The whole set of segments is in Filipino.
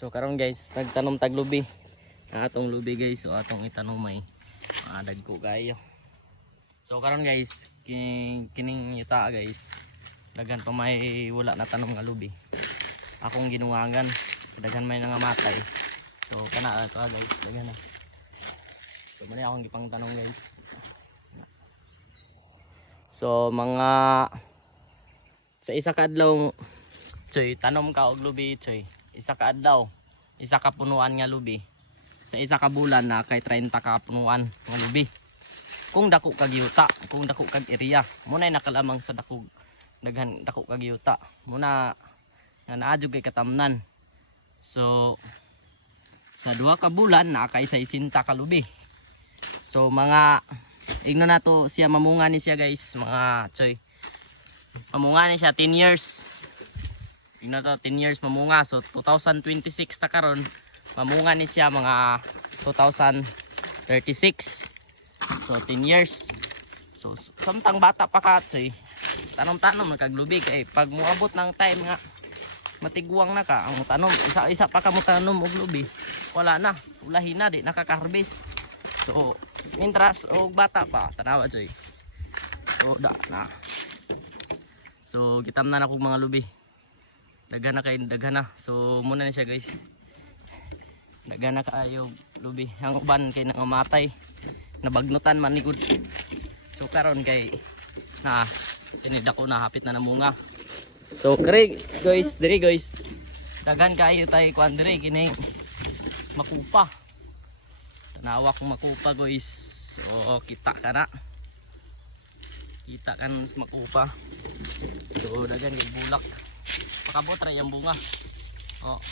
So karon guys, nagtanom tag lubi. Atong lubi guys, so atong itanom may dagko kayo. So karon guys, kining yuta guys. Daghan pa may wala na tanom nga lubi. Akong ginuwangan, daghan may nangamatay. So kana ato guys, daghan na. So muna akong gipang tanong guys. So mga sa isa ka adlaw Choy, tanom ka og lubi, Choy. Isa ka adlaw, isa ka punuan nga lubi. Sa isa ka bulan na kay 30 ka punuan nga lubi. Kung dako kag yuta, kung dako kag area, muna nakalamang sa dako daghan dako kag yuta. Muna nga naadyo kay katamnan. So sa duha ka bulan na kay 60 ka lubi. So mga igno na to siya mamunga ni siya guys, mga Choy. Mamunga ni siya 10 years. Tingnan to 10 years mamunga. So 2026 ta karon, mamunga ni siya mga 2036. So 10 years. So samtang bata pa ka, Choy, tanom-tanom nagkaglubi kay pag muabot ng time nga matiguang na ka ang tanom, isa-isa pa ka mo tanom og lubi, wala na, ulahin na, di nakaka-harvest. So intras og bata pa tanawa, Choy. So da na. So gitamnan ako mga lubi. Daghan na kay daghan na. So muna na siya guys. Daghan na kaayo lubi. Ang uban kay nangamatay. Nabagnutan man ni gud. So karon kay tinida ko na hapit na namunga. So kare guys, diri guys. Daghan kaayo tay kuan diri kining makupa. Tanawa kong makupa guys. So kita ka na. Kita kan sa makupa. So daghan kay bulak. Pakabot ra yung bunga. Oh.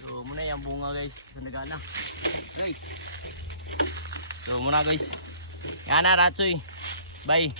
So muna yung bunga guys, sandagana. Guys. So muna guys. Yan na Ratsoy. Bye.